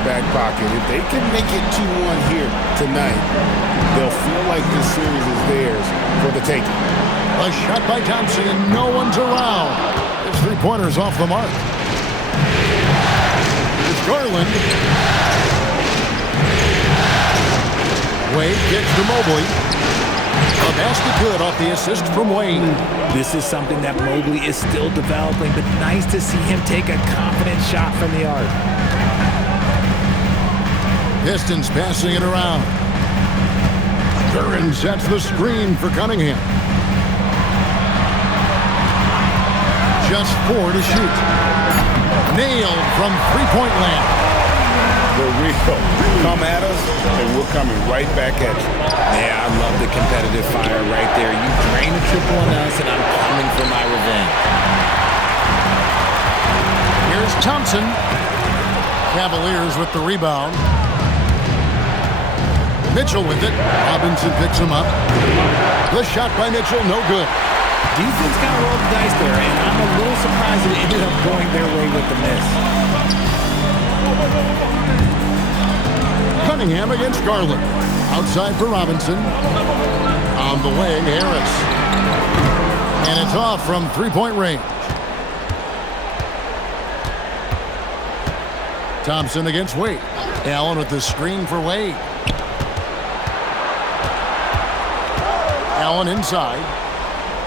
their back pocket. If they can make it 2-1 here tonight, they'll feel like this series is theirs for the taking. A shot by Thompson, and no one's around. His three-pointer's off the mark. It's Garland. Wade gets to Mobley. A basket good off the assist from Wade. This is something that Mobley is still developing, but nice to see him take a confident shot from the arc. Pistons passing it around. Curran sets the screen for Cunningham. Just 4 to shoot. Nailed from three-point land. The real. Come at us, and we're coming right back at you. Yeah, I love the competitive fire right there. You drain a triple on us, and I'm coming for my revenge. Here's Thompson. Cavaliers with the rebound. Mitchell with it. Robinson picks him up. The shot by Mitchell, no good. Defense kind of rolled the dice there, and I'm a little surprised it ended up going their way with the miss. Cunningham against Garland. Outside for Robinson. On the wing, Harris. And it's off from three-point range. Thompson against Wade. Allen with the screen for Wade. Allen inside.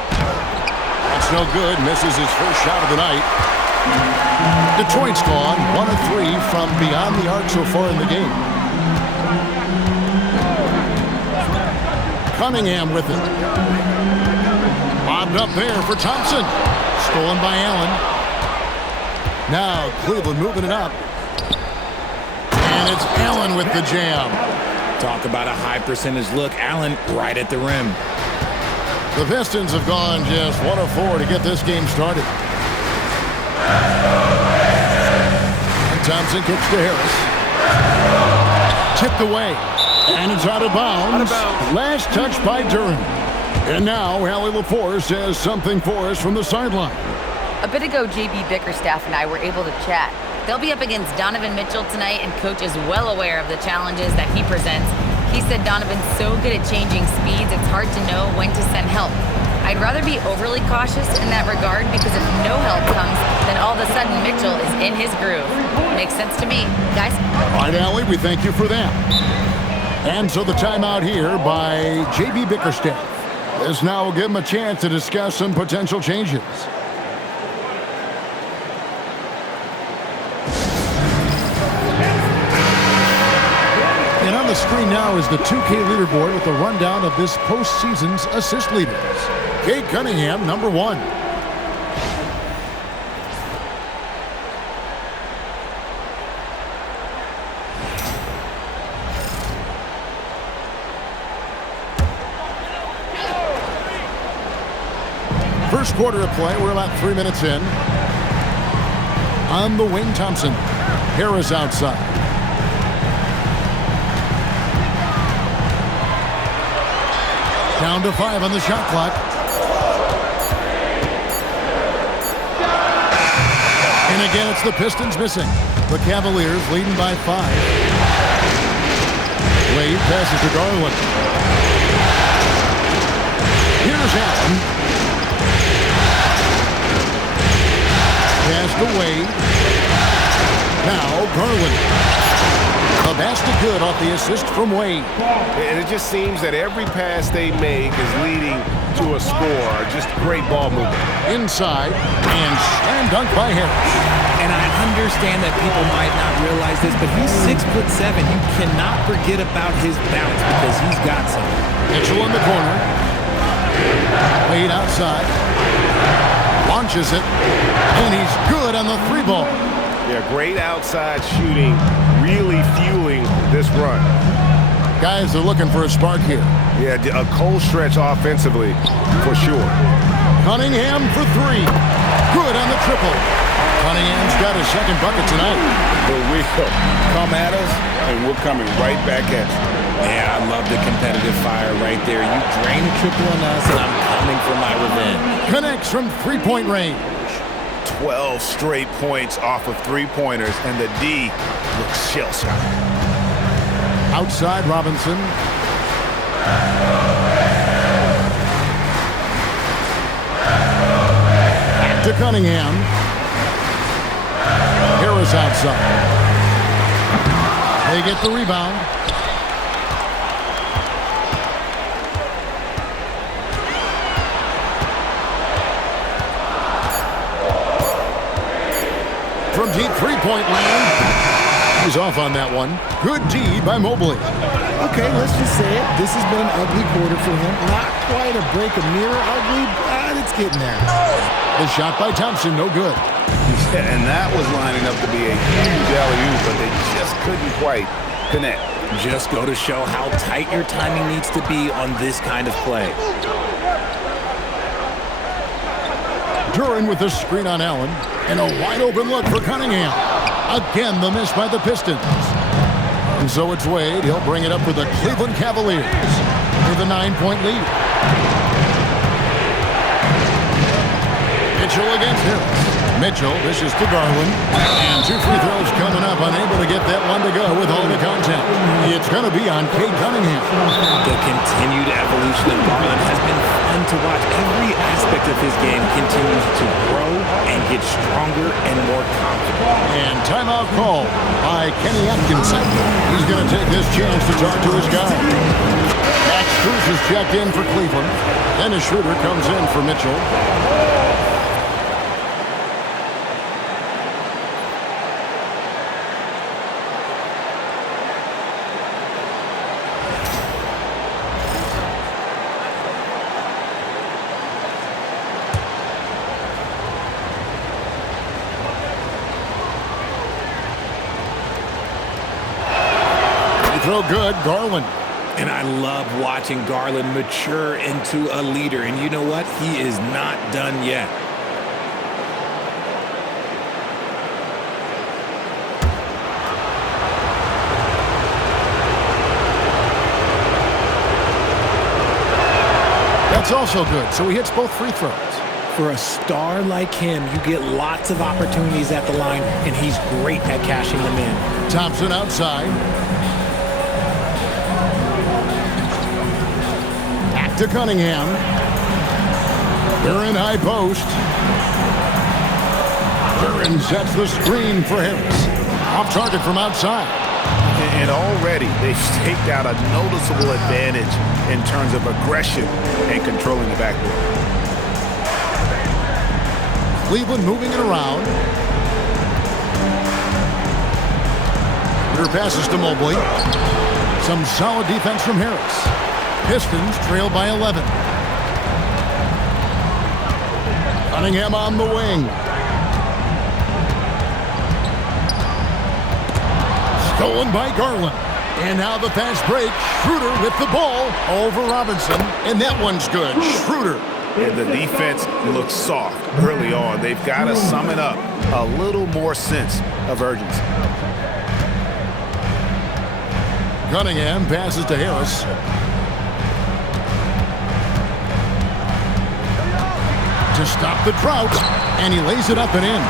That's no good. Misses his first shot of the night. Detroit's gone 1 of 3 from beyond the arc so far in the game. Cunningham with it. Lobbed up there for Thompson. Stolen by Allen. Now Cleveland moving it up. And it's Allen with the jam. Talk about a high percentage look. Allen right at the rim. The Pistons have gone just 1 of 4 to get this game started. And Thompson kicks to Harris. Tipped away. And it's out of bounds. Last touch by Duran. And now Allie LaForce says something for us from the sideline. A bit ago, JB Bickerstaff and I were able to chat. They'll be up against Donovan Mitchell tonight, and Coach is well aware of the challenges that he presents. He said Donovan's so good at changing speeds, it's hard to know when to send help. I'd rather be overly cautious in that regard, because if no help comes, then all of a sudden Mitchell is in his groove. Makes sense to me. Guys? All right, Allie, we thank you for that. And so the timeout here by JB Bickerstaff. This now will give him a chance to discuss some potential changes. And on the screen now is the 2K leaderboard with a rundown of this postseason's assist leaders. Cade Cunningham, number 1. First quarter of play, we're about 3 minutes in. On the wing, Thompson. Harris outside. Down to 5 on the shot clock. And again, it's the Pistons missing. The Cavaliers leading by 5. Wade passes to Garland. Here's Allen. Pass to Wade. Now Garland. A basket good off the assist from Wade. And it just seems that every pass they make is leading to a score. Just great ball movement. Inside and slam dunk by Harris. And I understand that people might not realize this, but he's 6'7". You cannot forget about his bounce because he's got some. Mitchell in the corner. Wade outside. Launches it. And he's good on the 3 ball. Yeah, great outside shooting, really fueling this run. Guys are looking for a spark here. Yeah, a cold stretch offensively, for sure. Cunningham for 3. Good on the triple. Cunningham's got his second bucket tonight. The wheel. Come at us, and we're coming right back at you. Yeah, I love the competitive fire right there. You drain a triple on us, and I'm coming for my revenge. Connects from 3-point range. 12 straight points off of three-pointers, and the D looks shell-shocked. Outside Robinson. To Cunningham. Harris outside. They get the rebound. From deep three-point land. He's off on that one. Good D by Mobley. Okay, let's just say it. This has been an ugly quarter for him. Not quite a break a mirror ugly, but it's getting there. The shot by Thompson, no good. Yeah, and that was lining up to be a huge alley-oop, but they just couldn't quite connect. Just go to show how tight your timing needs to be on this kind of play. Duran with the screen on Allen. And a wide-open look for Cunningham. Again, the miss by the Pistons. And so it's Wade. He'll bring it up for the Cleveland Cavaliers with a 9-point lead. Mitchell against Harris. Mitchell, this is to Garland. And 2 free throws coming up, unable to get that one to go with all the contact. It's going to be on Cade Cunningham. The continued evolution of Garland has been fun to watch. Every aspect of his game continues to grow and get stronger and more confident. And timeout call by Kenny Atkinson. He's going to take this chance to talk to his guy. Max Strus is checked in for Cleveland. Dennis Schroeder comes in for Mitchell. Throw good, Garland. And I love watching Garland mature into a leader. And you know what? He is not done yet. That's also good. So he hits both free throws. For a star like him, you get lots of opportunities at the line, and he's great at cashing them in. Thompson outside. Back to Cunningham. Duran high post. Duran sets the screen for Harris. Off target from outside. And already they've staked out a noticeable advantage in terms of aggression and controlling the backcourt. Cleveland moving it around. Rear passes to Mobley. Some solid defense from Harris. Pistons trail by 11. Cunningham on the wing. Stolen by Garland. And now the fast break. Schroeder with the ball over Robinson. And that one's good. Schroeder. And the defense looks soft early on. They've got to sum it up. A little more sense of urgency. Cunningham passes to Harris. To stop the drought. And he lays it up and in.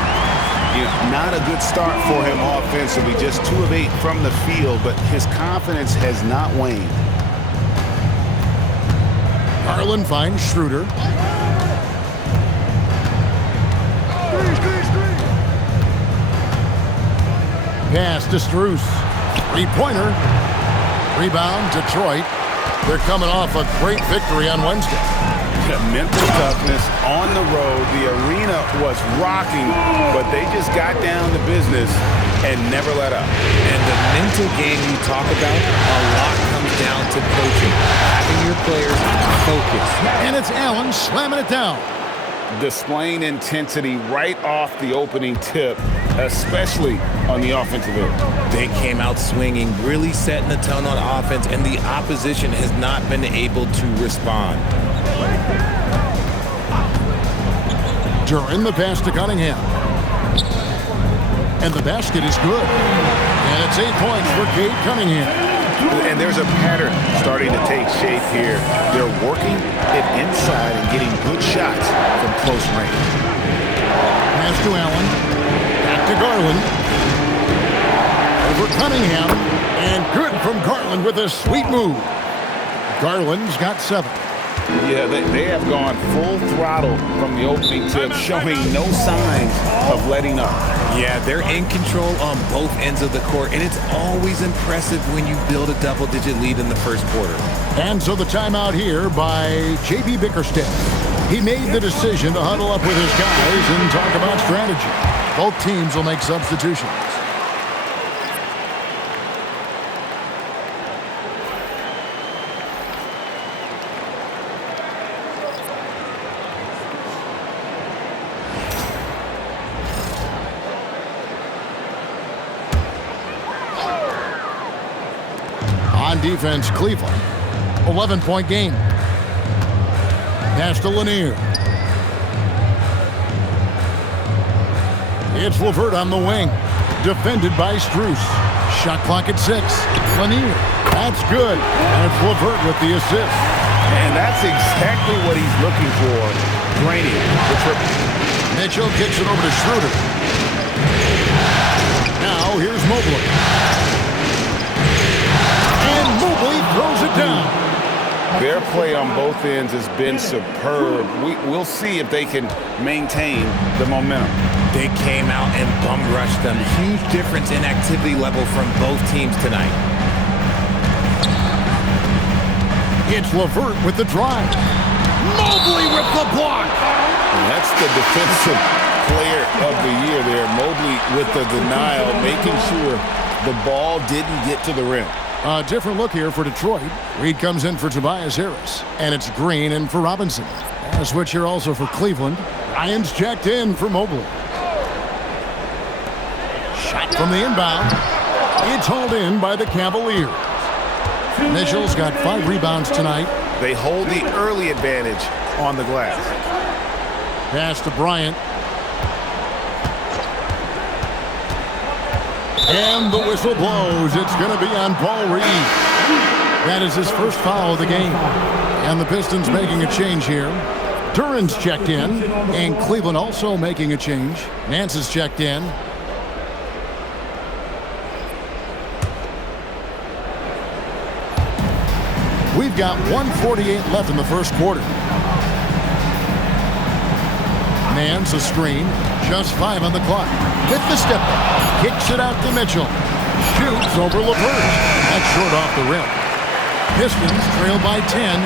Not a good start for him offensively. Just 2 of 8 from the field, but his confidence has not waned. Garland finds Schroeder. Pass to Strus. Three-pointer. Rebound, Detroit. They're coming off a great victory on Wednesday. Mental toughness on the road. The arena was rocking, but they just got down to business and never let up. And the mental game you talk about, a lot comes down to coaching. Having your players focus. And it's Allen slamming it down. Displaying intensity right off the opening tip, especially on the offensive end. They came out swinging, really setting the tone on offense, and the opposition has not been able to respond. Duran the pass to Cunningham. And the basket is good. And it's 8 points for Cade Cunningham. And there's a pattern starting to take shape here. They're working it inside and getting good shots from close range. Pass to Allen. Back to Garland. Over Cunningham. And good from Garland with a sweet move. Garland's got 7. Yeah, they have gone full throttle from the opening tip, showing no signs of letting up. Yeah, they're in control on both ends of the court, and it's always impressive when you build a double-digit lead in the first quarter. And so the timeout here by J.B. Bickerstaff. He made the decision to huddle up with his guys and talk about strategy. Both teams will make substitutions. On defense, Cleveland. 11-point game. Pass to Lanier. It's LeVert on the wing. Defended by Strus. Shot clock at 6. Lanier. That's good. And it's LeVert with the assist. And that's exactly what he's looking for. Draining the triple. Mitchell kicks it over to Schroeder. Now here's Mobley. And Mobley throws it down. Their play on both ends has been superb. We'll see if they can maintain the momentum. They came out and bum rushed them. Huge difference in activity level from both teams tonight. It's LeVert with the drive. Mobley with the block. And that's the defensive player of the year there. Mobley with the denial, making sure the ball didn't get to the rim. A different look here for Detroit. Reed comes in for Tobias Harris. And it's Green in for Robinson. And a switch here also for Cleveland. Ryan's checked in for Mobley. Shot from the inbound. It's hauled in by the Cavaliers. Mitchell's got 5 rebounds tonight. They hold the early advantage on the glass. Pass to Bryant. And the whistle blows. It's going to be on Paul Reed. That is his first foul of the game. And the Pistons making a change here. Duran's checked in. And Cleveland also making a change. Nance is checked in. We've got 1:48 left in the first quarter. Nance a screen. Just 5 on the clock. With the step back. Kicks it out to Mitchell. Shoots over LeVert. That's short off the rim. Pistons trail by 10.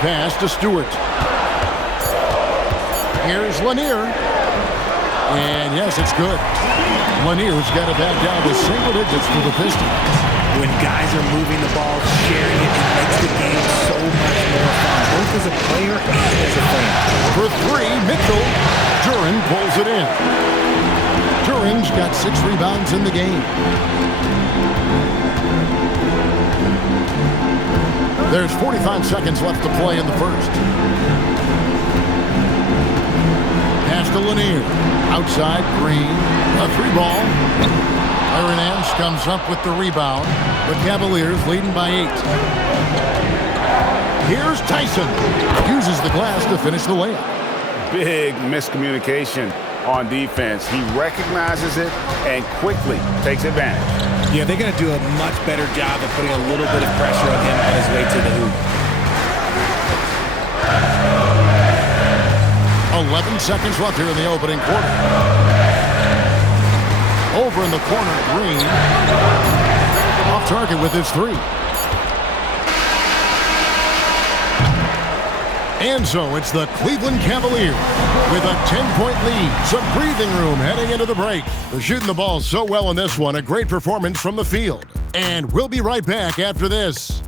Pass to Stewart. Here's Lanier. And yes, it's good. Lanier's got it back down to single digits for the Pistons. When guys are moving the ball, sharing it, it makes the game so much more fun, both as a player and as a fan. For 3, Mitchell. Duran pulls it in. Duran's got 6 rebounds in the game. There's 45 seconds left to play in the first. Pass to Lanier. Outside, Green. A 3-ball. Aaron Nance comes up with the rebound. The Cavaliers leading by 8. Here's Tyson. Uses the glass to finish the layup. Big miscommunication on defense. He recognizes it and quickly takes advantage. Yeah, they're going to do a much better job of putting a little bit of pressure on him on his way to the hoop. 11 seconds left here in the opening quarter. Over in the corner, Green. Off target with his 3. And so it's the Cleveland Cavaliers with a 10-point lead. Some breathing room heading into the break. They're shooting the ball so well in this one. A great performance from the field. And we'll be right back after this.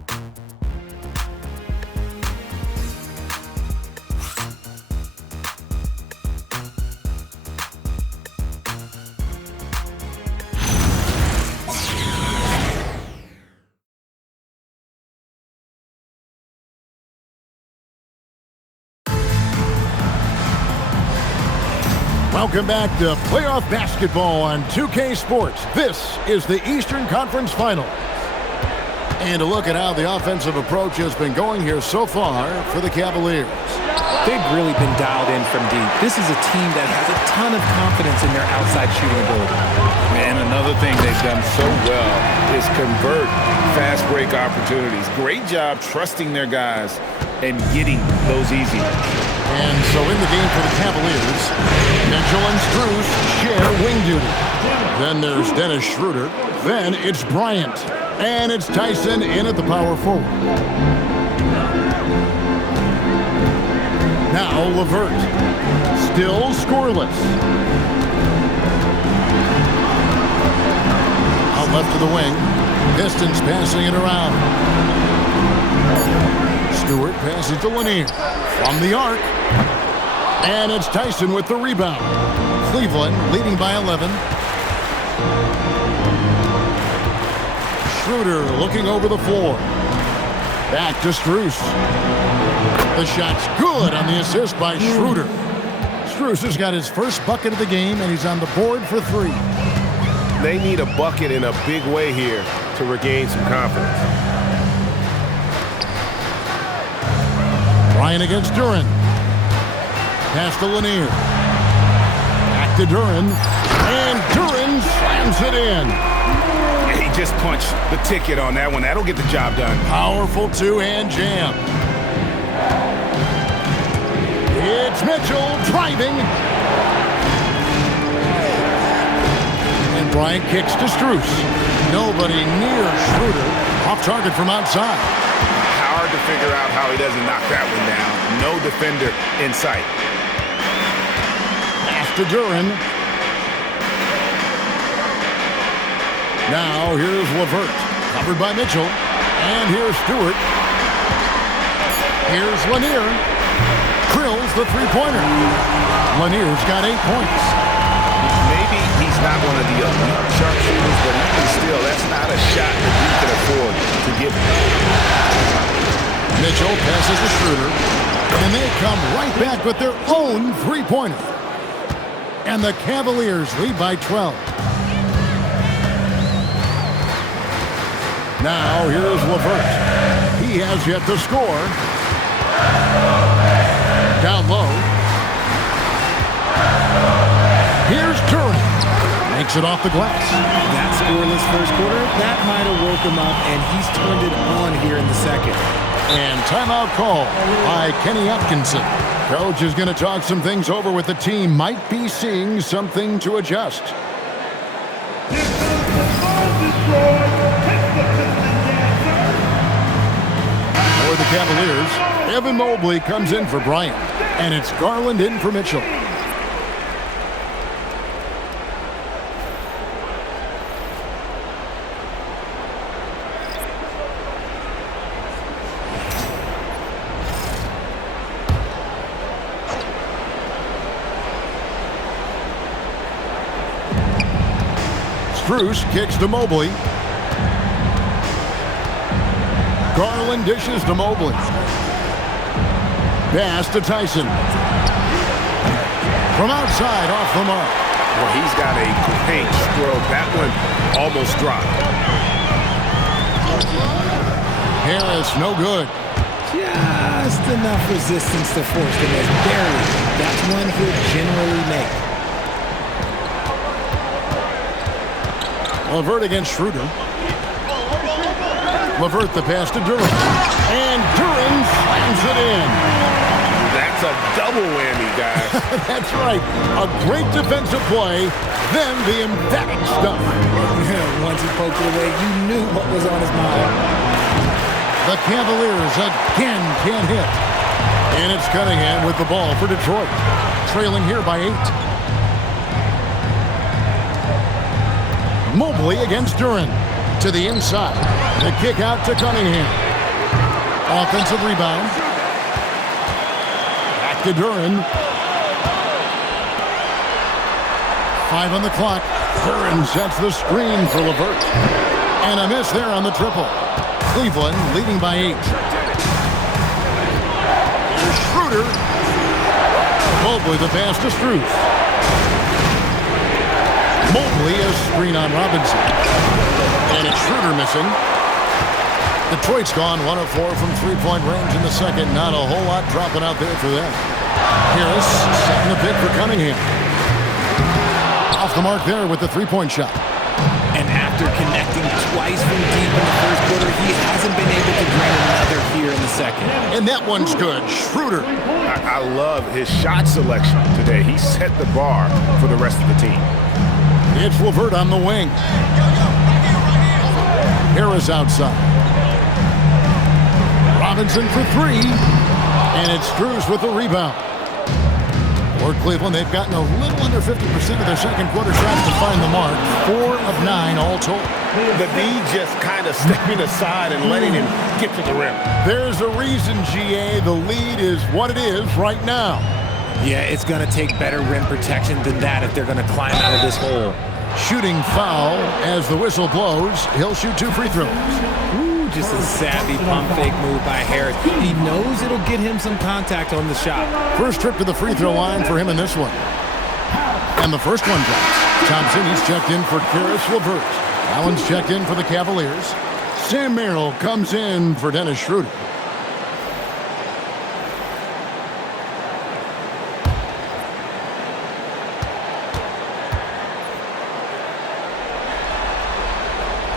Welcome back to playoff basketball on 2K Sports. This is the Eastern Conference Final. And a look at how the offensive approach has been going here so far for the Cavaliers. They've really been dialed in from deep. This is a team that has a ton of confidence in their outside shooting ability. And another thing they've done so well is convert fast break opportunities. Great job trusting their guys and getting those easy ones. And so in the game for the Cavaliers, Mitchell and Strus share wing duty. Then there's Dennis Schroeder. Then it's Bryant. And it's Tyson in at the power forward. Now LeVert. Still scoreless. Out left to the wing. Pistons passing it around. Stewart passes to Lanier. From the arc. And it's Tyson with the rebound. Cleveland leading by 11. Schroeder looking over the floor. Back to Strus. The shot's good on the assist by Schroeder. Strus has got his first bucket of the game, and he's on the board for 3. They need a bucket in a big way here to regain some confidence. Bryant against Duren. Pass to Lanier. Back to Duren. And Duren slams it in. He just punched the ticket on that one. That'll get the job done. Powerful two-hand jam. It's Mitchell driving. And Bryant kicks to Strus. Nobody near Schroeder. Off target from outside. Hard to figure out how he doesn't knock that one down. No defender in sight. Pass to Duren. Now here's LeVert. Covered by Mitchell. And here's Stewart. Here's Lanier. Drills the three-pointer. Lanier's got 8 points. Maybe he's not one of the elite sharpshooters, but even still, that's not a shot that you can afford to give him. Mitchell passes to Schroeder. And they come right back with their own three-pointer. And the Cavaliers lead by 12. Now here's LeVert. He has yet to score. Down low. Here's Duren. Makes it off the glass. That scoreless first quarter, that might have woke him up, and he's turned it on here in the second. And timeout call by Kenny Atkinson. Coach is going to talk some things over with the team. Might be seeing something to adjust. For the Cavaliers, Evan Mobley comes in for Bryant. And it's Garland in for Mitchell. Strus kicks to Mobley. Garland dishes to Mobley. Pass to Tyson. From outside, off the mark. Well, he's got a great stroke. That one almost dropped. Harris, no good. Just enough resistance to force the miss. Barely. That's one he'll generally make. LeVert against Schroeder. LeVert the pass to Duren. And Duren slams it in. That's a double whammy, guys. That's right. A great defensive play, then the emphatic stuff. Once he poked it away, you knew what was on his mind. The Cavaliers again can't hit. And it's Cunningham with the ball for Detroit. Trailing here by 8. Mobley against Duren. To the inside. The kick out to Cunningham. Offensive rebound. Back to Duren. 5 on the clock. Duren sets the screen for LeVert. And a miss there on the triple. Cleveland leading by 8. Here's Schroeder. Mobley the pass to Strus. Mobley a screen on Robinson. And it's Schroeder missing. Detroit's gone 1 of 4 from three-point range in the second. Not a whole lot dropping out there for them. Harris setting the pick for Cunningham. Off the mark there with the three-point shot. And after connecting twice from deep in the first quarter, he hasn't been able to drain another here in the second. And that one's good. Schroeder. I love his shot selection today. He set the bar for the rest of the team. It's LeVert on the wing. Harris outside. Robinson for three. And it's Strus with the rebound. For Cleveland, they've gotten a little under 50% of their second quarter shots to find the mark. 4 of 9 all told. The D just kind of stepping aside and letting him get to the rim. There's a reason, GA. The lead is what it is right now. Yeah, it's going to take better rim protection than that if they're going to climb out of this hole. Shooting foul as the whistle blows. He'll shoot 2 free throws. Ooh, just a savvy pump fake move by Harris. He knows it'll get him some contact on the shot. First trip to the free throw line for him in this one. And the first one drops. Thompson, he's checked in for Karis LeVert. Allen's checked in for the Cavaliers. Sam Merrill comes in for Dennis Schroeder.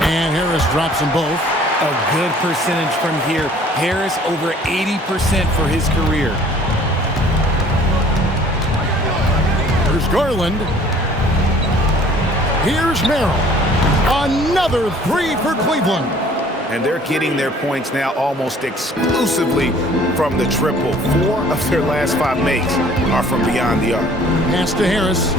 And Harris drops them both. A good percentage from here. Harris over 80% for his career. Here's Garland. Here's Merrill. Another three for Cleveland. And they're getting their points now almost exclusively from the triple. 4 of their last 5 makes are from beyond the arc. Pass to Harris.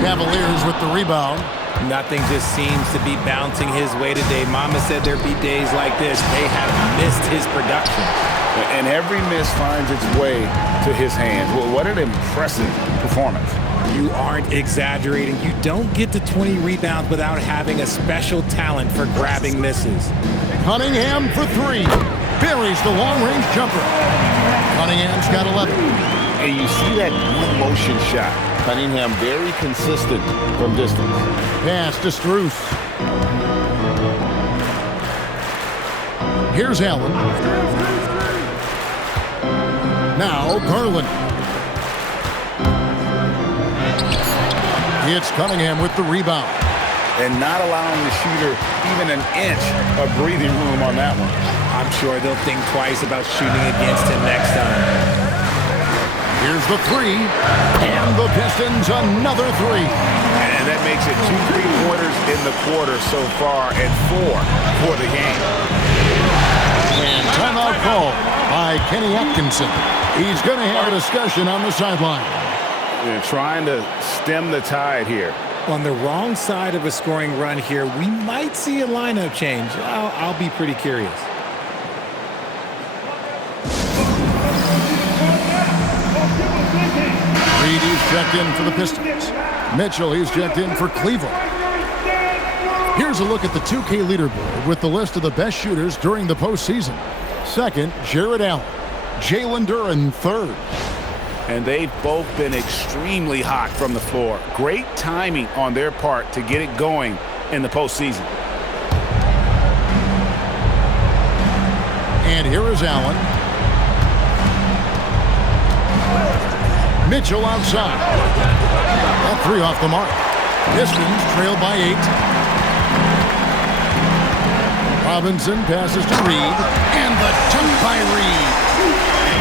Cavaliers with the rebound. Nothing just seems to be bouncing his way today. Mama said there'd be days like this. They have missed his production. And every miss finds its way to his hands. Well, what an impressive performance. You aren't exaggerating. You don't get to 20 rebounds without having a special talent for grabbing misses. Cunningham for 3. Buries the long-range jumper. Cunningham's got 11. And you see that motion shot. Cunningham very consistent from distance. Pass to Strus. Here's Allen. Now Garland. It's Cunningham with the rebound. And not allowing the shooter even an inch of breathing room on that one. I'm sure they'll think twice about shooting against him next time. Here's the 3. And the Pistons another 3. And that makes it 2 3-pointers in the quarter so far and 4 for the game. And timeout call by Kenny Atkinson. He's going to have a discussion on the sideline. They're trying to stem the tide here. On the wrong side of a scoring run here, we might see a lineup change. I'll be pretty curious. Reed, he's checked in for the Pistons. Mitchell, he's checked in for Cleveland. Here's a look at the 2K leaderboard with the list of the best shooters during the postseason. Second, Jared Allen. Jalen Duren, third. And they've both been extremely hot from the floor. Great timing on their part to get it going in the postseason. And here is Allen. Mitchell outside. That 3 off the mark. Pistons trail by 8. Robinson passes to Reed. And the dunk by Reed.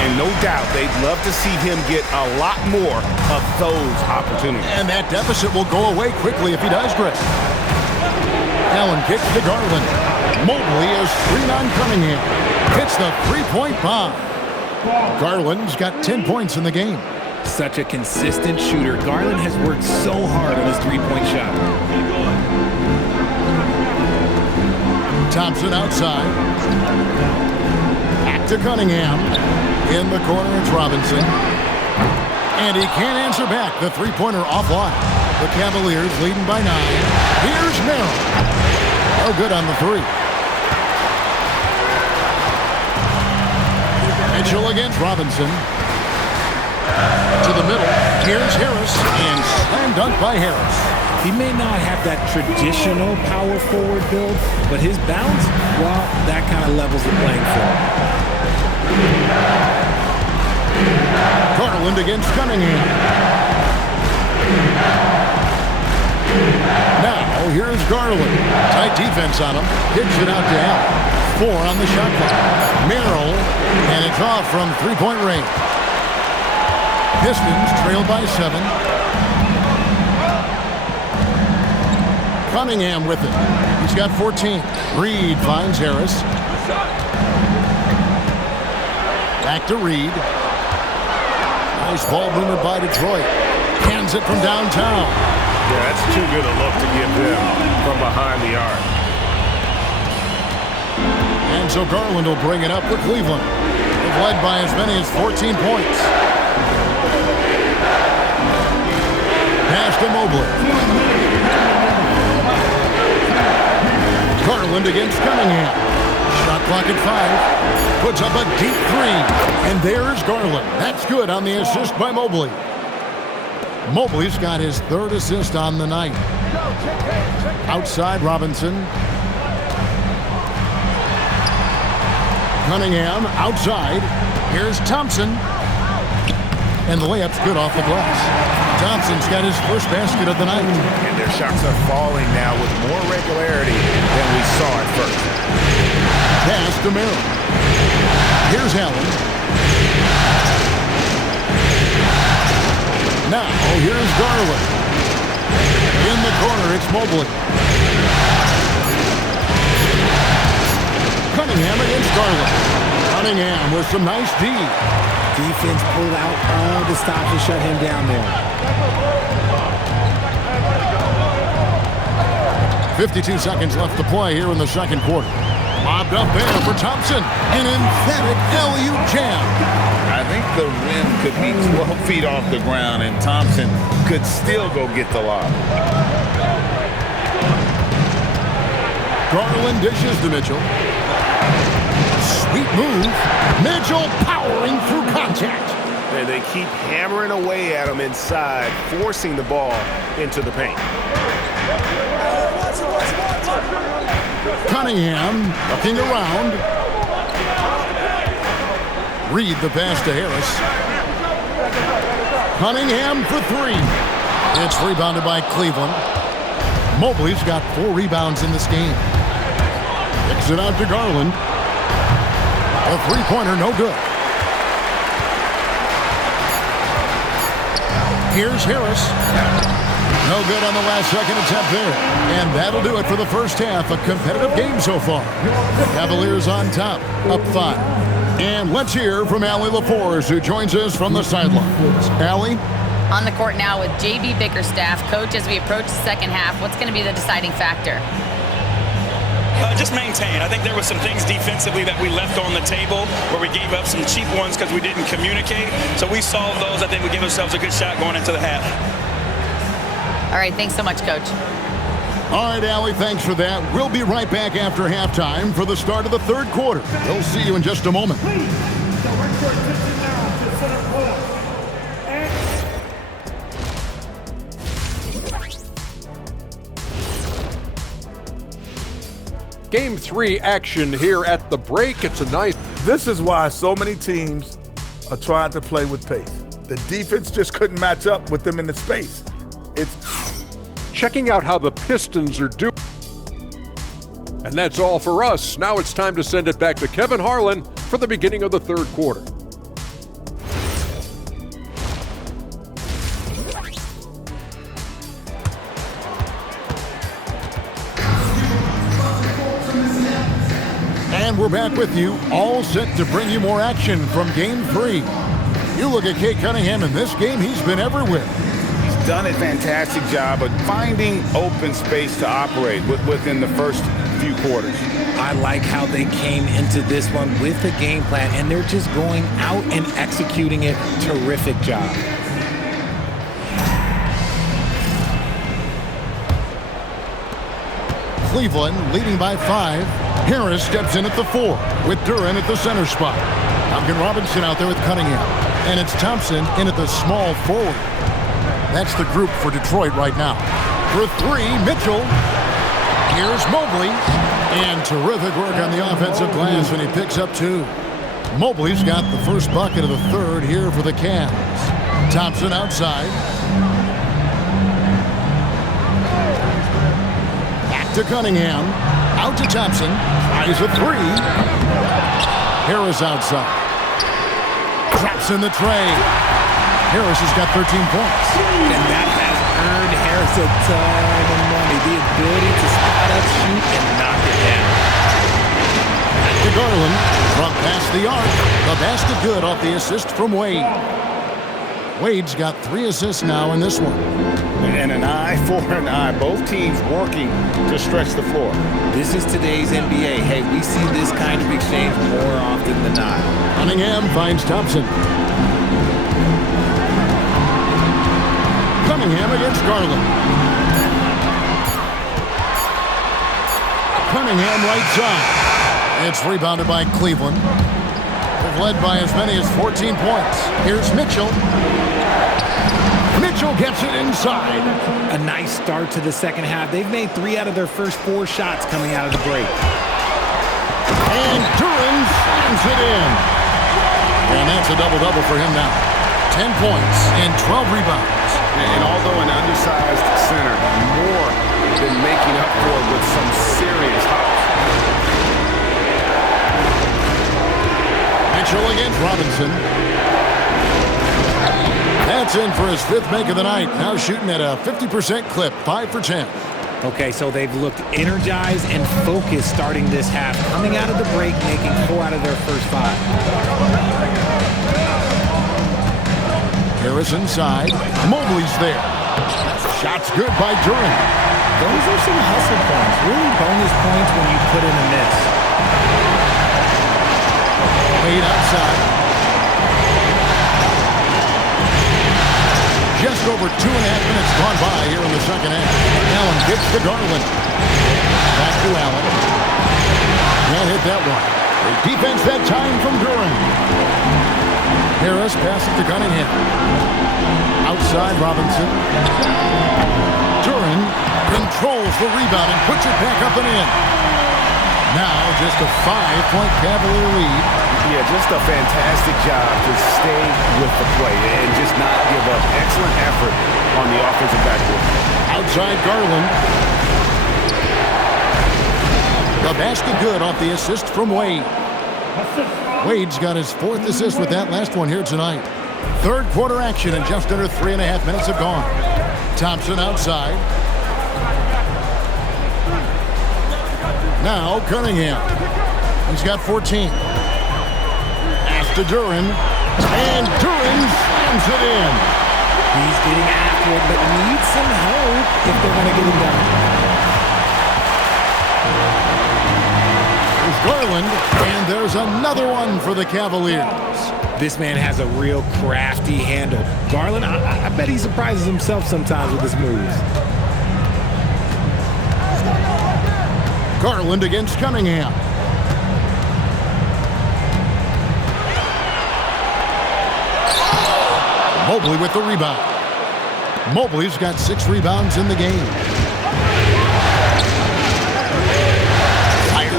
And no doubt they'd love to see him get a lot more of those opportunities. And that deficit will go away quickly if he does, Greg. Allen kicks to Garland. Mobley is screen on Cunningham. Hits the three-point bomb. Garland's got 10 points in the game. Such a consistent shooter. Garland has worked so hard on his three-point shot. Thompson outside. Back to Cunningham. In the corner, it's Robinson. And he can't answer back. The three-pointer offline. The Cavaliers leading by 9. Here's Merrill. No good on the 3. Mitchell against Robinson. To the middle. Here's Harris. And slam dunk by Harris. He may not have that traditional power forward build, but his bounce, well, that kind of levels the playing field. Garland against Cunningham. Now, here's Garland. Tight defense on him. Kicks it out to Allen. 4 on the shot clock. Merrill, and it's off from three-point range. Pistons trail by 7. Cunningham with it. He's got 14. Reed finds Harris. Back to Reed. Nice ball movement by Detroit. Hands it from downtown. Yeah, that's too good a look to give them from behind the arc. And so Garland will bring it up for Cleveland. They've led by as many as 14 points. Pass to Mobley. Garland against Cunningham. Shot clock at 5. Puts up a deep 3. And there's Garland. That's good on the assist by Mobley. Mobley's got his 3rd assist on the night. Outside Robinson. Cunningham outside. Here's Thompson. And the layup's good off the glass. Thompson's got his first basket of the night. And their shots are falling now with more regularity than we saw at first. Pass to Merrill. Here's Allen. Now, here's Garland. In the corner, it's Mobley. Cunningham against Garland. Cunningham with some nice D. Defense pulled out all the stops to shut him down there. 52 seconds left to play here in the second quarter. Lobbed up there for Thompson. An emphatic alley-oop jam. I think the rim could be 12 feet off the ground, and Thompson could still go get the lob. Garland dishes to Mitchell. Sweet move. Mitchell powering through contact. And they keep hammering away at him inside, forcing the ball into the paint. Cunningham looking around. Reed the pass to Harris. Cunningham for 3. It's rebounded by Cleveland. Mobley's got 4 rebounds in this game. Kicks it out to Garland. A three-pointer, no good. Here's Harris. No good on the last second attempt there. And that'll do it for the first half. A competitive game so far. Cavaliers on top, up 5. And let's hear from Allie LaForce, who joins us from the sidelines. Allie? On the court now with J.B. Bickerstaff. Coach, as we approach the second half, what's going to be the deciding factor? Just maintain. I think there were some things defensively that we left on the table where we gave up some cheap ones because we didn't communicate. So we solved those. I think we give ourselves a good shot going into the half. All right, thanks so much, Coach. All right, Allie, thanks for that. We'll be right back after halftime for the start of the third quarter. We'll see you in just a moment. Game 3 action here at the break. It's a nice... This is why so many teams are trying to play with pace. The defense just couldn't match up with them in the space. Checking out how the Pistons are doing. And that's all for us. Now it's time to send it back to Kevin Harlan for the beginning of the third quarter. And we're back with you, all set to bring you more action from Game 3. You look at Cade Cunningham in this game, he's been everywhere. He's done a fantastic job of finding open space to operate within the first few quarters. I like how they came into this one with a game plan, and they're just going out and executing it. Terrific job. Cleveland leading by 5. Harris steps in at the 4 with Duran at the center spot. Duncan Robinson out there with Cunningham. And it's Thompson in at the small forward. That's the group for Detroit right now. For three, Mitchell. Here's Mobley. And terrific work on the offensive glass, and he picks up 2. Mobley's got the first bucket of the third here for the Cavs. Thompson outside. Back to Cunningham. Out to Thompson. Tries a 3. Harris outside. Drops in the tray. Harris has got 13 points. And that has earned Harris a ton of money. The ability to spot up, shoot, and knock it down. Back to Garland. From past the arc. The basket good off the assist from Wade. Wade's got 3 assists now in this one. And an eye for an eye. Both teams working to stretch the floor. This is today's NBA. Hey, we see this kind of exchange more often than not. Cunningham finds Thompson. Cunningham against Garland. Cunningham right side. It's rebounded by Cleveland. They've led by as many as 14 points. Here's Mitchell. Mitchell gets it inside. A nice start to the second half. They've made 3 out of their first 4 shots coming out of the break. And Duran slams it in. And that's a double-double for him now. 10 points and 12 rebounds. And although an undersized center, more than making up for it with some serious hops. Mitchell against Robinson. That's in for his 5th make of the night. Now shooting at a 50% clip, 5 for 10. Okay, so they've looked energized and focused starting this half. Coming out of the break, making 4 out of their first 5. Harris inside. Mobley's there. Shot's good by Duran. Those are some hustle points. Really bonus points when you put in a miss. Wade outside. Just over 2.5 minutes gone by here in the second half. Allen gets to Garland. Back to Allen. Can't hit that one. Great defense that time from Duran. Harris passes to Cunningham. Outside Robinson. Duran controls the rebound and puts it back up and in. Now just a 5-point Cavalier lead. Yeah, just a fantastic job to stay with the play and just not give up. Excellent effort on the offensive backboard. Outside Garland. The basket good off the assist from Wade. Wade's got his 4th assist with that last one here tonight. Third quarter action and just under 3.5 minutes have gone. Thompson outside. Now Cunningham. He's got 14. Pass to Duran. And Duran slams it in. He's getting after it, but needs some help if they're going to get it done. Garland, and there's another one for the Cavaliers. This man has a real crafty handle. Garland, I bet he surprises himself sometimes with his moves. Garland against Cunningham. Mobley with the rebound. Mobley's got 6 rebounds in the game.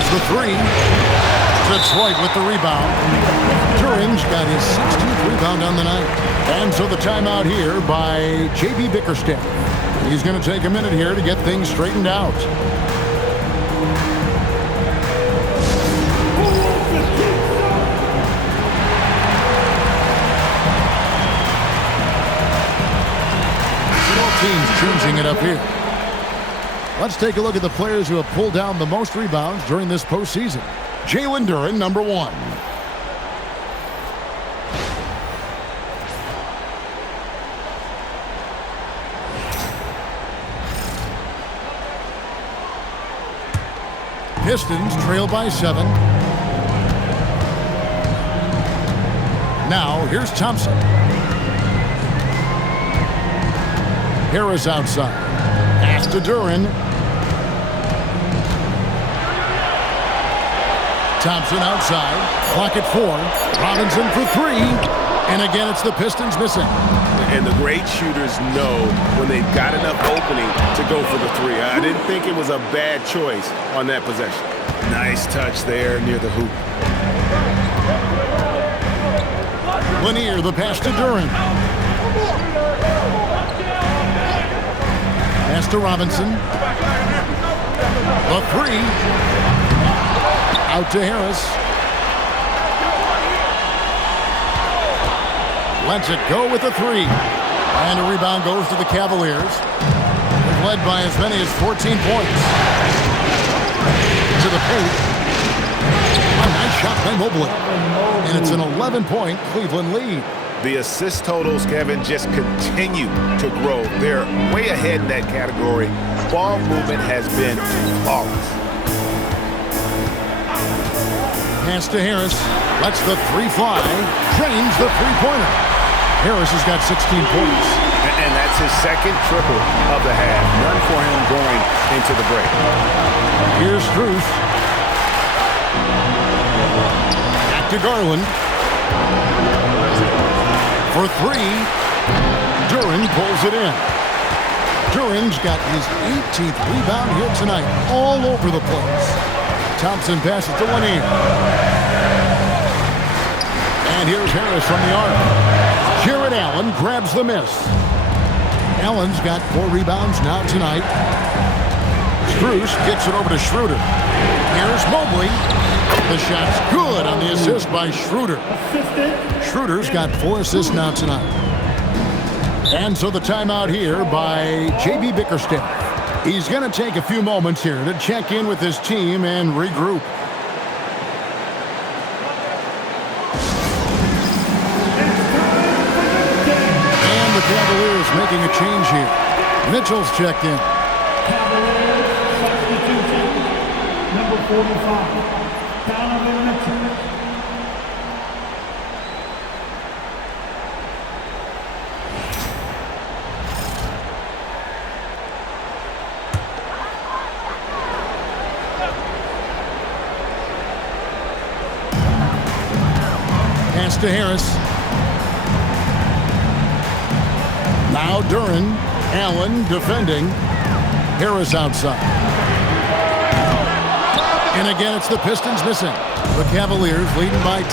The 3. Detroit with the rebound. Duran's got his 16th rebound on the night. And so the timeout here by J.B. Bickerstaff. He's going to take a minute here to get things straightened out. Both teams changing it up here. Let's take a look at the players who have pulled down the most rebounds during this postseason. Jalen Duran, number 1. Pistons trail by 7. Now, here's Thompson. Harris outside. Pass to Duran. Thompson outside. Clock at 4. Robinson for 3. And again, it's the Pistons missing. And the great shooters know when they've got enough opening to go for the three. I didn't think it was a bad choice on that possession. Nice touch there near the hoop. Lanier, the pass to Duran. Pass to Robinson. The three. Out to Harris. Lets it go with the three. And a rebound goes to the Cavaliers. They've led by as many as 14 points. To the paint. A nice shot by Mobley. And it's an 11-point Cleveland lead. The assist totals, Kevin, just continue to grow. They're way ahead in that category. Ball movement has been flawless. Pass to Harris. Lets the three fly. Drains the three-pointer. Harris has got 16 points. And that's his second triple of the half. None for him going into the break. Here's Struth. Back to Garland. For three. Duran pulls it in. Duran's got his 18th rebound here tonight. All over the place. Thompson passes to Lanier. And here's Harris from the arc. Jared Allen grabs the miss. Allen's got 4 rebounds now tonight. Strus gets it over to Schroeder. Here's Mobley. The shot's good on the assist by Schroeder. Schroeder's got 4 assists now tonight. And so the timeout here by J.B. Bickerstaff. He's going to take a few moments here to check in with his team and regroup. And the Cavaliers making a change here. Mitchell's checked in. Cavaliers substitution, number 45, Donovan Mitchell. Pass to Harris. Now Duran. Allen defending. Harris outside. And again, it's the Pistons missing. The Cavaliers leading by 10.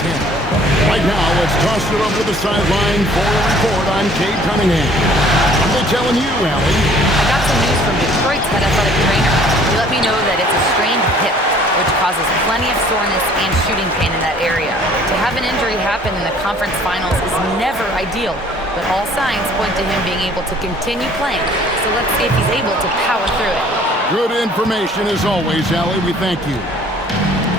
Right now, let's toss it over the sideline for a report on Cade Cunningham. What are they telling you, Allie? I got some news from Detroit's head athletic trainer. He let me know that it's a strained hip, which causes plenty of soreness and shooting pain in that area. To have an injury happen in the conference finals is never ideal, but all signs point to him being able to continue playing. So let's see if he's able to power through it. Good information as always, Allie. We thank you.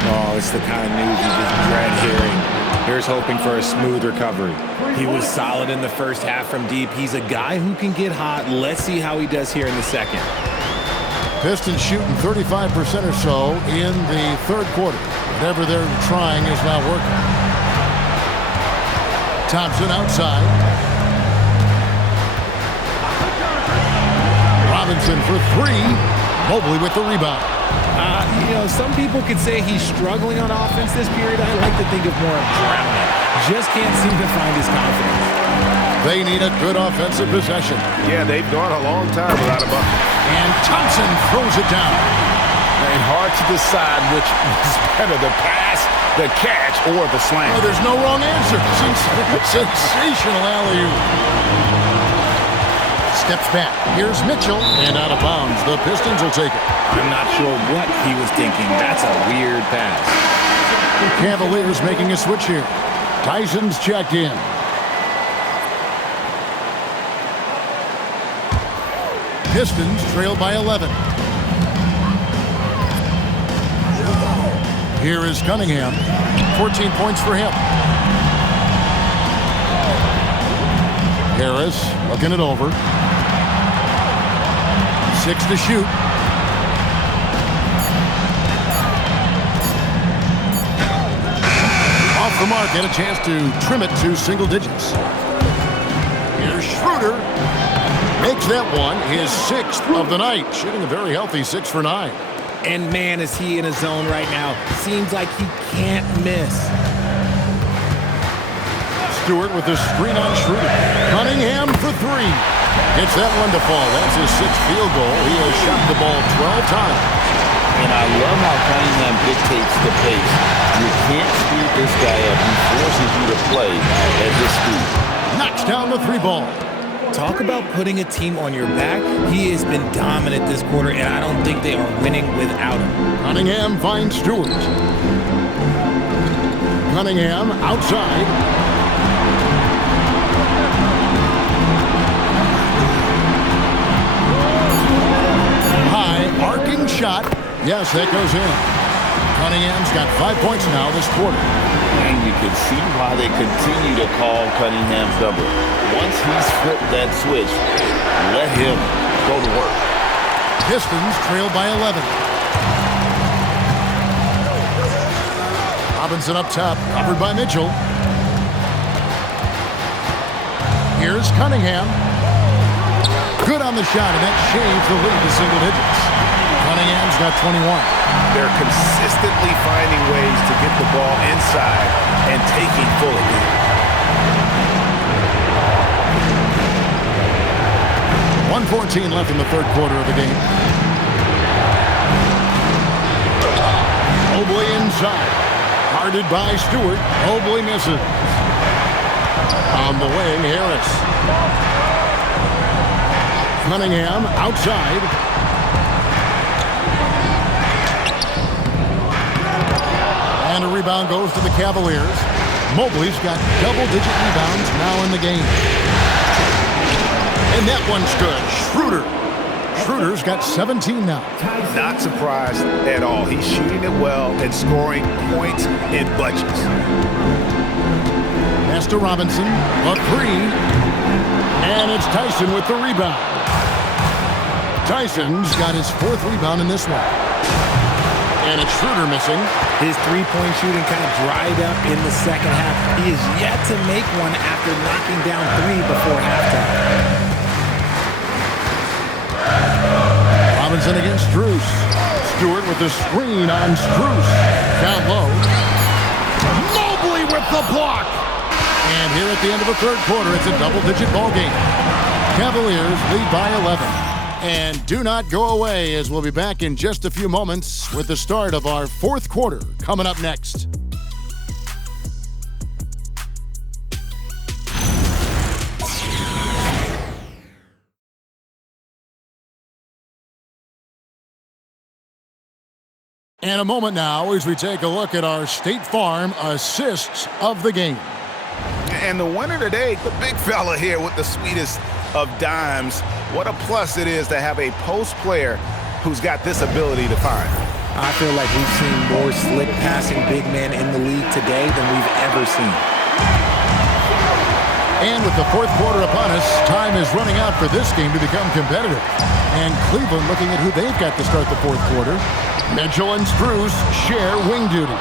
Oh, it's the kind of news you just dread hearing. Here's hoping for a smooth recovery. He was solid in the first half from deep. He's a guy who can get hot. Let's see how he does here in the second. Pistons shooting 35% or so in the third quarter. Whatever they're trying is not working. Thompson outside. Robinson for three. Mobley with the rebound. Some people could say he's struggling on offense this period. I like to think of more of drowning. Just can't seem to find his confidence. They need a good offensive possession. Yeah, they've gone a long time without a bucket. And Thompson throws it down. And hard to decide which is better, the pass, the catch, or the slam. Oh, there's no wrong answer. Sensational alley-oop. Steps back. Here's Mitchell. And out of bounds. The Pistons will take it. I'm not sure what he was thinking. That's a weird pass. Cavaliers making a switch here. Tyson's checked in. Pistons trail by 11. Here is Cunningham. 14 points for him. Harris looking it over. 6 to shoot. Off the mark, get a chance to trim it to single digits. Here's Schroeder. Makes that one his 6th of the night. Shooting a very healthy 6 for 9. And man, is he in a zone right now. Seems like he can't miss. Stewart with the screen on Schroeder. Cunningham for three. Gets that one to fall. That's his sixth field goal. He has shot the ball 12 times. And I love how Cunningham dictates the pace. You can't speed this guy up. He forces you to play at his speed. Knocks down the three ball. Talk about putting a team on your back. He has been dominant this quarter, and I don't think they are winning without him. Cunningham finds Stewart. Cunningham outside. High arcing shot. Yes, that goes in. Cunningham's got 5 points now this quarter. And you can see why they continue to call Cunningham's number. Once he's flipped that switch, let him go to work. Pistons trail by 11. Robinson up top, covered by Mitchell. Here's Cunningham. Good on the shot, and that shaves the lead to single digits. Cunningham's got 21. They're consistently finding ways to get the ball inside and taking full advantage. 1:14 left in the third quarter of the game. Mobley inside. Guarded by Stewart. Mobley misses. On the wing, Harris. Cunningham outside. And a rebound goes to the Cavaliers. Mobley's got double-digit rebounds now in the game. And that one's good. Schroeder. Schroeder's got 17 now. Not surprised at all. He's shooting it well and scoring points in bunches. Pass to Robinson. A three. And it's Tyson with the rebound. Tyson's got his fourth rebound in this one. And it's Schroeder missing. His three-point shooting kind of dried up in the second half. He is yet to make one after knocking down three before halftime. Robinson against Strus. Stewart with the screen on Strus. Down low. Mobley with the block. And here at the end of the third quarter, it's a double-digit ball game. Cavaliers lead by 11. And do not go away, as we'll be back in just a few moments with the start of our fourth quarter coming up next. And a moment now as we take a look at our State Farm assists of the game. And the winner today, the big fella here with the sweetest of dimes. What a plus it is to have a post player who's got this ability to find. I feel like we've seen more slick passing big men in the league today than we've ever seen. And with the fourth quarter upon us, time is running out for this game to become competitive. And Cleveland looking at who they've got to start the fourth quarter. Mitchell and Strus share wing duty.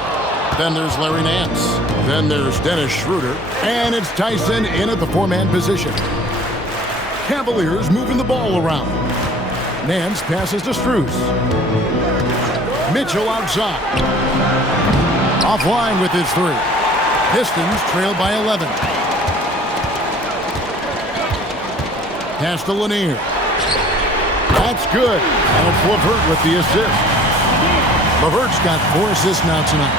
Then there's Larry Nance. Then there's Dennis Schroeder. And it's Tyson in at the four-man position. Cavaliers moving the ball around. Nance passes to Strus. Mitchell outside. Offline with his three. Pistons trail by 11. Pass to Lanier. That's good. And it's LeVert with the assist. LeVert's got 4 assists now tonight.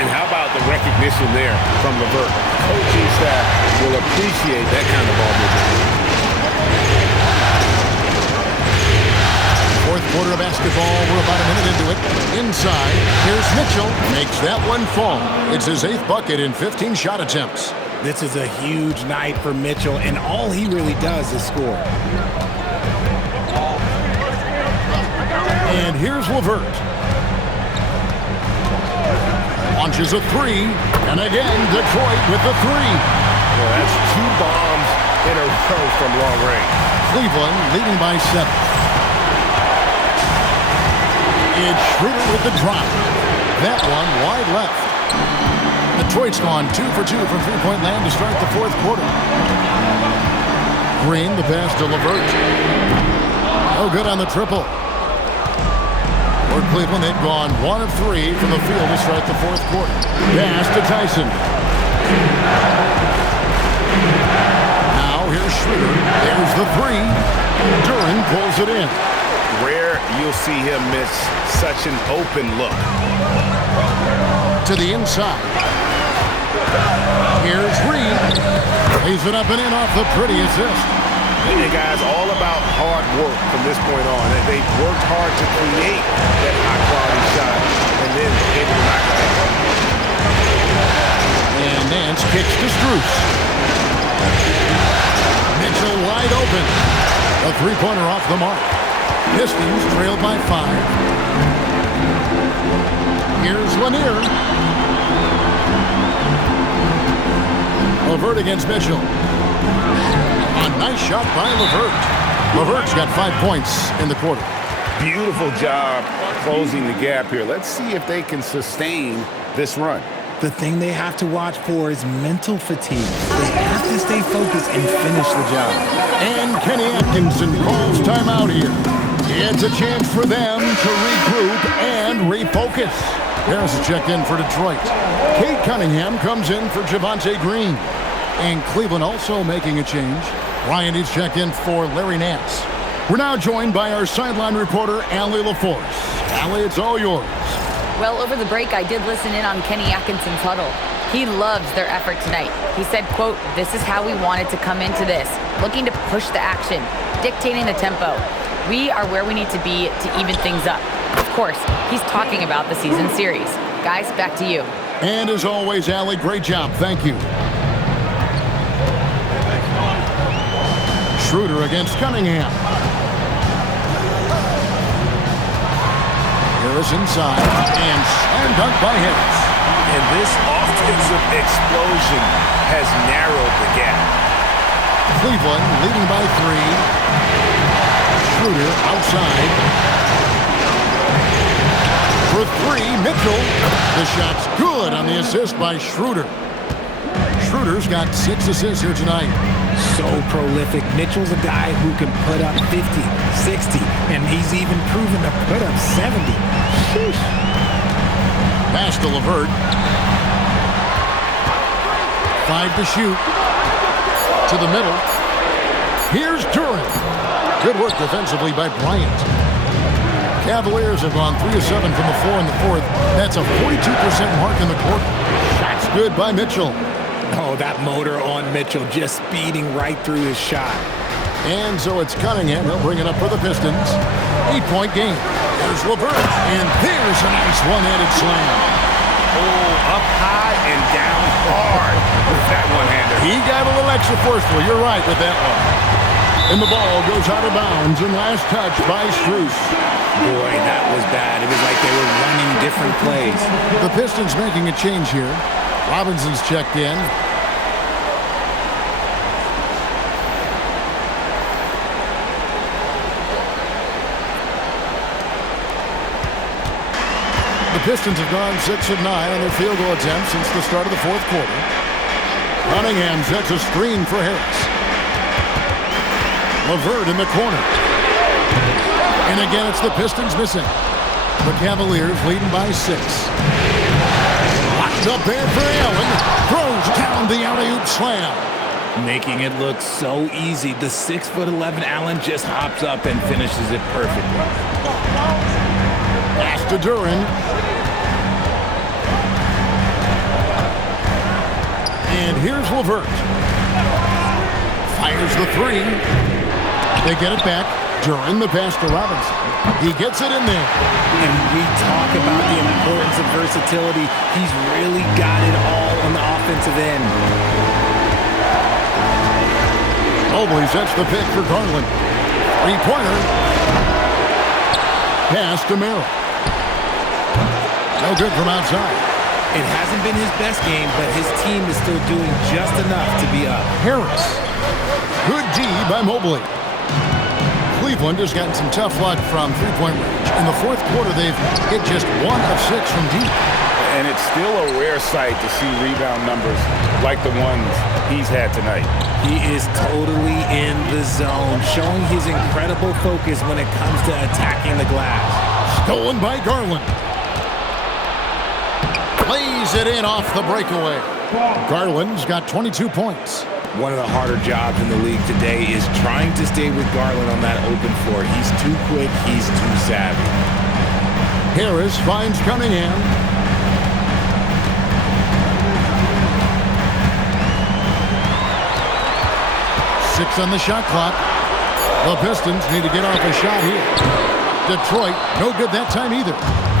And how about the recognition there from LeVert? Coaching staff will appreciate that kind of ball movement. Fourth quarter of basketball. We're about a minute into it. Inside, here's Mitchell. Makes that one fall. It's his 8th bucket in 15 shot attempts. This is a huge night for Mitchell, and all he really does is score. And here's LeVert. Launches a three, and again, Detroit with the three. Well, that's 2 bombs in a row from long range. Cleveland leading by 7. It's Schroeder with the drop. That one wide left. Detroit's gone 2 for 2 from three-point land to start the fourth quarter. Green, the pass to LeVert. No good on the triple. For Cleveland, they've gone 1 of 3 from the field to start the fourth quarter. Pass to Tyson. Schroeder. There's the three. Duren pulls it in. Rare you'll see him miss such an open look. To the inside. Here's Reed. Lays it up and in off the pretty assist. And guys, all about hard work from this point on. They've worked hard to create that high-quality shot and then able to knock it down. And Nance kicks to Strus. Mitchell wide open. A three-pointer off the mark. Pistons trail by 5. Here's Lanier. LeVert against Mitchell. A nice shot by LeVert. LeVert's got 5 points in the quarter. Beautiful job closing the gap here. Let's see if they can sustain this run. The thing they have to watch for is mental fatigue. They have to stay focused and finish the job. And Kenny Atkinson calls timeout here. It's a chance for them to regroup and refocus. Harris is checked in for Detroit. Kate Cunningham comes in for Javonte Green. And Cleveland also making a change. Ryan is checked in for Larry Nance. We're now joined by our sideline reporter, Allie LaForce. Allie, it's all yours. Well, over the break, I did listen in on Kenny Atkinson's huddle. He loves their effort tonight. He said, quote, "This is how we wanted to come into this, looking to push the action, dictating the tempo. We are where we need to be to even things up." Of course, he's talking about the season series. Guys, back to you. And as always, Allie, great job. Thank you. Schroeder against Cunningham. Harris inside, and slam dunk by Harris. And this offensive explosion has narrowed the gap. Cleveland leading by 3. Schroeder outside. For 3, Mitchell. The shot's good on the assist by Schroeder. Schroeder's got 6 assists here tonight. So prolific. Mitchell's a guy who can put up 50, 60, and he's even proven to put up 70. Sheesh. Pass to LeVert. 5 to shoot. To the middle. Here's Duren. Good work defensively by Bryant. Cavaliers have gone 3 of 7 from the floor in the fourth. That's a 42% mark in the quarter. Shot's good by Mitchell. Oh, that motor on Mitchell just speeding right through his shot. And so it's Cunningham. He'll bring it up for the Pistons. 8-point game. There's LeVert. And there's a nice one-handed slam. Oh, up high and down hard with that one-hander. He got a little extra forceful. You're right with that one. And the ball goes out of bounds. And last touch by Strus. Boy, that was bad. It was like they were running different plays. The Pistons making a change here. Robinson's checked in. The Pistons have gone 6 of 9 on their field goal attempts since the start of the fourth quarter. Cunningham sets a screen for Harris. LeVert in the corner. And again, it's the Pistons missing. The Cavaliers leading by 6. Up there for Allen. Throws down the alley-oop slam. Making it look so easy. The 6'11" Allen just hops up and finishes it perfectly. Pass to Duren. And here's LeVert. Fires the 3. They get it back. Duren, the pass to Robinson. He gets it in there. And we talk about the importance of versatility. He's really got it all on the offensive end. Mobley sets the pick for Garland. 3-pointer. Pass to Merrill. No good from outside. It hasn't been his best game, but his team is still doing just enough to be up. Harris. Good D by Mobley. Cleveland has gotten some tough luck from three-point range. In the fourth quarter, they've hit just 1 of 6 from deep. And it's still a rare sight to see rebound numbers like the ones he's had tonight. He is totally in the zone, showing his incredible focus when it comes to attacking the glass. Stolen by Garland. Plays it in off the breakaway. Garland's got 22 points. One of the harder jobs in the league today is trying to stay with Garland on that open floor. He's too quick. He's too savvy. Harris finds Cunningham. Six on the shot clock. The Pistons need to get off a shot here. Detroit, no good that time either.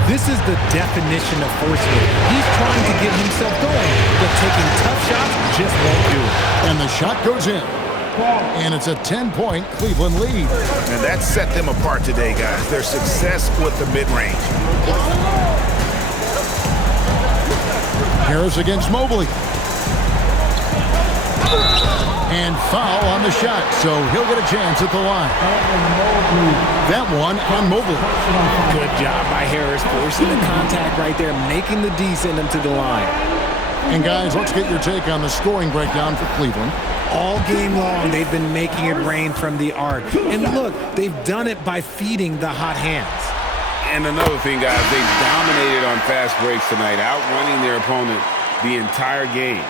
This is the definition of forceful. He's trying to get himself going, but taking tough shots just won't do it. And the shot goes in. And it's a 10-point Cleveland lead. And that set them apart today, guys. Their success with the mid-range. Harris against Mobley. And foul on the shot, so he'll get a chance at the line. That one on Mobley. Good job by Harris, forcing the contact right there, making the D send him to the line. And guys, let's get your take on the scoring breakdown for Cleveland. All game long, they've been making it rain from the arc. And look, they've done it by feeding the hot hands. And another thing, guys, they dominated on fast breaks tonight, outrunning their opponent the entire game.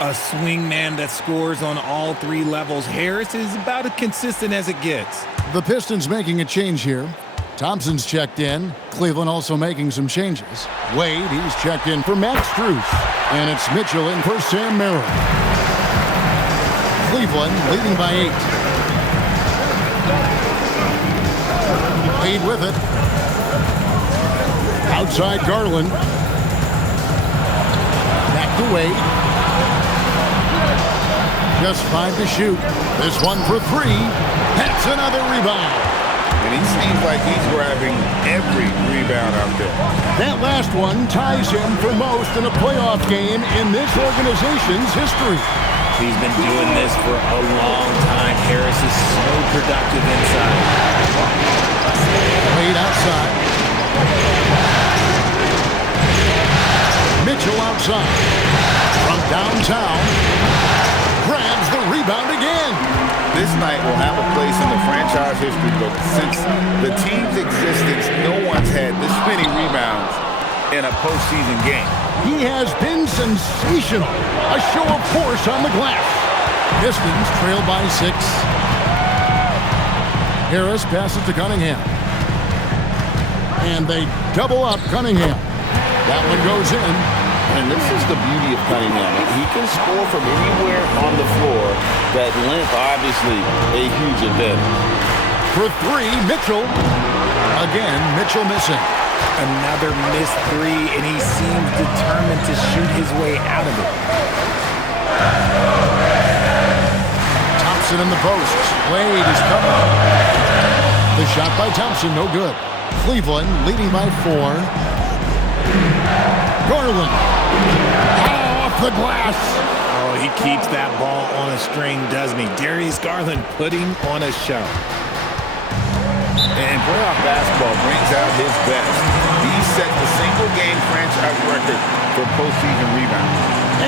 A swing man that scores on all three levels. Harris is about as consistent as it gets. The Pistons making a change here. Thompson's checked in. Cleveland also making some changes. Wade, he's checked in for Max Strus. And it's Mitchell in for Sam Merrill. Cleveland leading by 8. Wade with it. Outside Garland. Back to Wade. Just 5 to shoot. This one for 3. That's another rebound. And he seems like he's grabbing every rebound out there. That last one ties him for most in a playoff game in this organization's history. He's been doing this for a long time. Harris is so productive inside. Wade outside. Mitchell outside. From downtown. Grabs the rebound again. This night will have a place in the franchise history book. Since the team's existence, no one's had this many rebounds in a postseason game. He has been sensational. A show of force on the glass. Pistons trail by 6. Harris passes to Cunningham. And they double up Cunningham. That one goes in. And this is the beauty of Cunningham. He can score from anywhere on the floor. That length, obviously, a huge advantage. For 3, Mitchell. Again, Mitchell missing. Another missed 3, and he seems determined to shoot his way out of it. Thompson in the post. Wade is covered. The shot by Thompson, no good. Cleveland leading by 4. Garland. Off the glass. Oh, he keeps that ball on a string, doesn't he? Darius Garland putting on a show. And playoff basketball brings out his best. He set the single-game franchise record for postseason rebounds.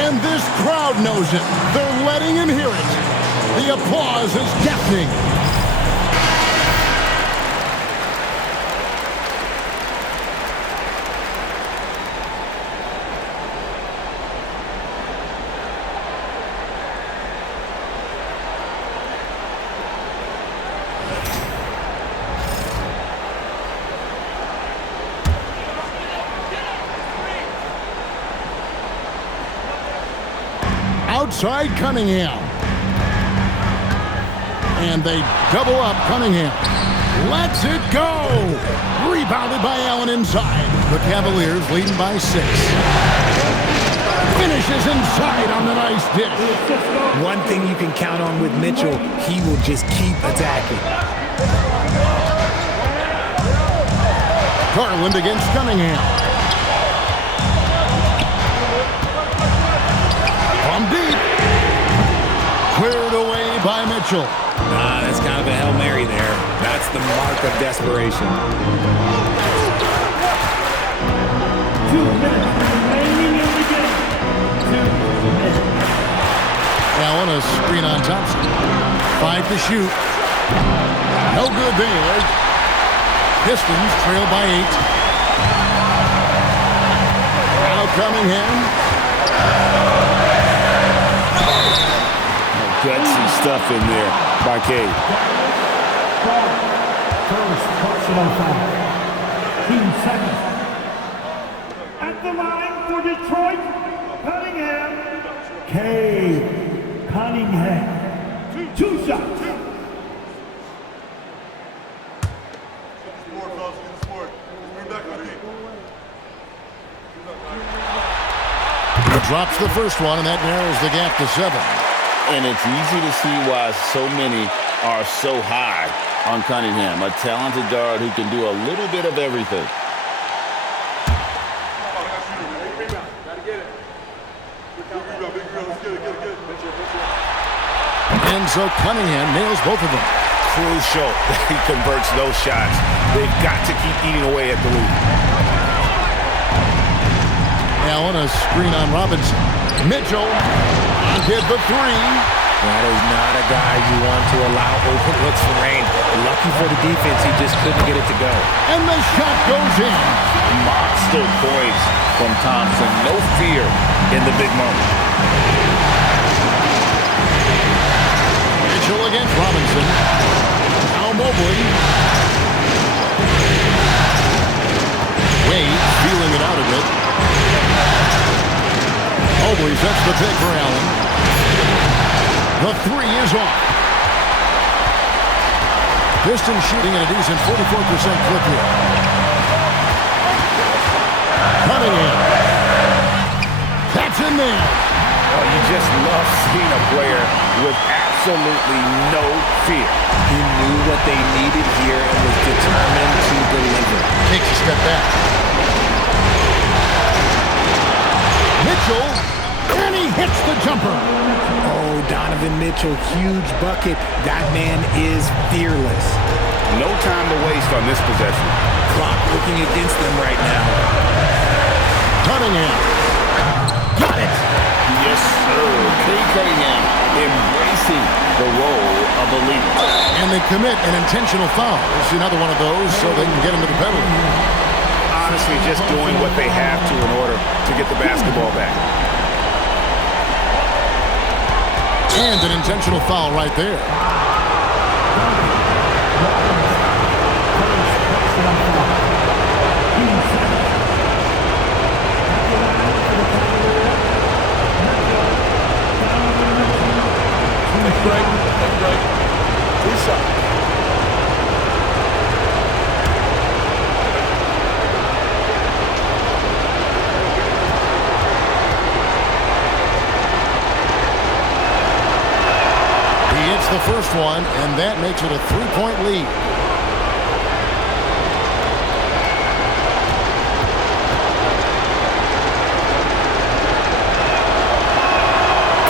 And this crowd knows it. They're letting him hear it. The applause is deafening. Outside Cunningham. And they double up Cunningham. Lets it go. Rebounded by Allen inside. The Cavaliers leading by 6. Finishes inside on the nice dish. One thing you can count on with Mitchell, he will just keep attacking. Garland against Cunningham. From deep. Cleared away by Mitchell. That's kind of a Hail Mary there. That's the mark of desperation. 2 minutes remaining in the game. 2 minutes. Allen, a screen on Thompson. 5 to shoot. No good there. Pistons trail by 8. Now Cunningham. gutsy stuff in there by Cade. First personal foul. 15 seconds. At the line for Detroit, Cunningham. Cade Cunningham. 2 shots. Drops the first one, and that narrows the gap to 7. And it's easy to see why so many are so high on Cunningham, a talented guard who can do a little bit of everything. And so Cunningham nails both of them. Crucial that he converts those shots. They've got to keep eating away at the lead. Allen, a screen on Robinson. Mitchell did the 3. That is not a guy you want to allow open looks for rain. Lucky for the defense, he just couldn't get it to go. And the shot goes in. Monster points from Thompson. No fear in the big moment. Mitchell against Robinson. Now Mobley. Wade feeling it out a bit. Mobley sets the pick for Allen. The 3 is off. Pistons shooting at a decent 44% clip here. Cunningham. That's in there. Oh, you just love seeing a player with absolutely no fear. He knew what they needed here and was determined to deliver. Takes a step back. Mitchell, and he hits the jumper. Oh, Donovan Mitchell, huge bucket. That man is fearless. No time to waste on this possession. Clock working against them right now. Cunningham. Got it. Yes, sir. Cade Cunningham embracing the role of a leader. And they commit an intentional foul. It's another one of those so they can get into the penalty. Honestly, just doing what they have to in order to get the basketball back. And an intentional foul right there. Take break. 2 shots. The first one, and that makes it a 3-point lead.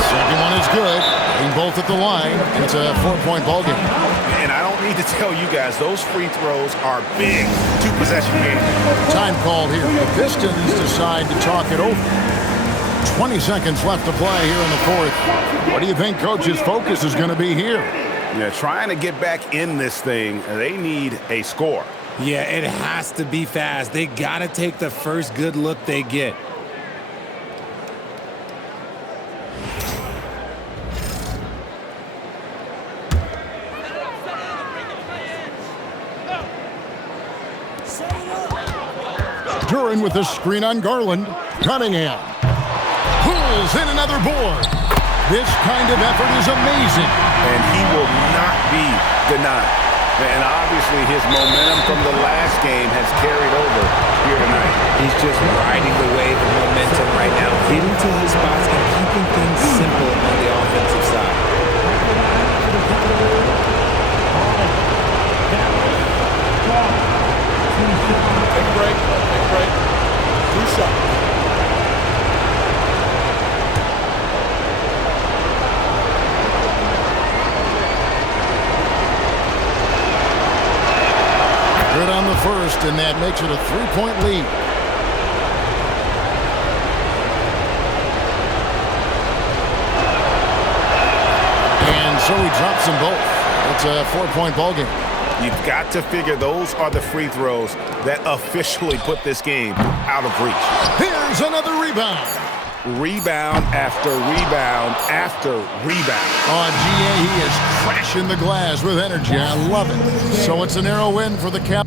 Second one is good. Hitting both at the line. It's a 4-point ball game. And I don't need to tell you guys, those free throws are big. 2-possession game. Time called here. The Pistons decide to talk it over. 20 seconds left to play here in the 4th. What do you think Coach's focus is going to be here? Yeah, trying to get back in this thing, they need a score. Yeah, it has to be fast. They got to take the first good look they get. Duran with a screen on Garland. Cunningham pulls in another board. This kind of effort is amazing. And he will not be denied. And obviously his momentum from the last game has carried over here tonight. He's just riding the wave of momentum right now, getting to his spots and keeping things simple on the offensive side. Take break. 2 shots. Good on the first, and that makes it a 3-point lead. And so he drops them both. It's a 4-point ball game. You've got to figure those are the free throws that officially put this game out of reach. Here's another rebound. rebound after rebound after rebound. Oh, GA, he is crashing the glass with energy. I love it. So it's a narrow win for the Cap.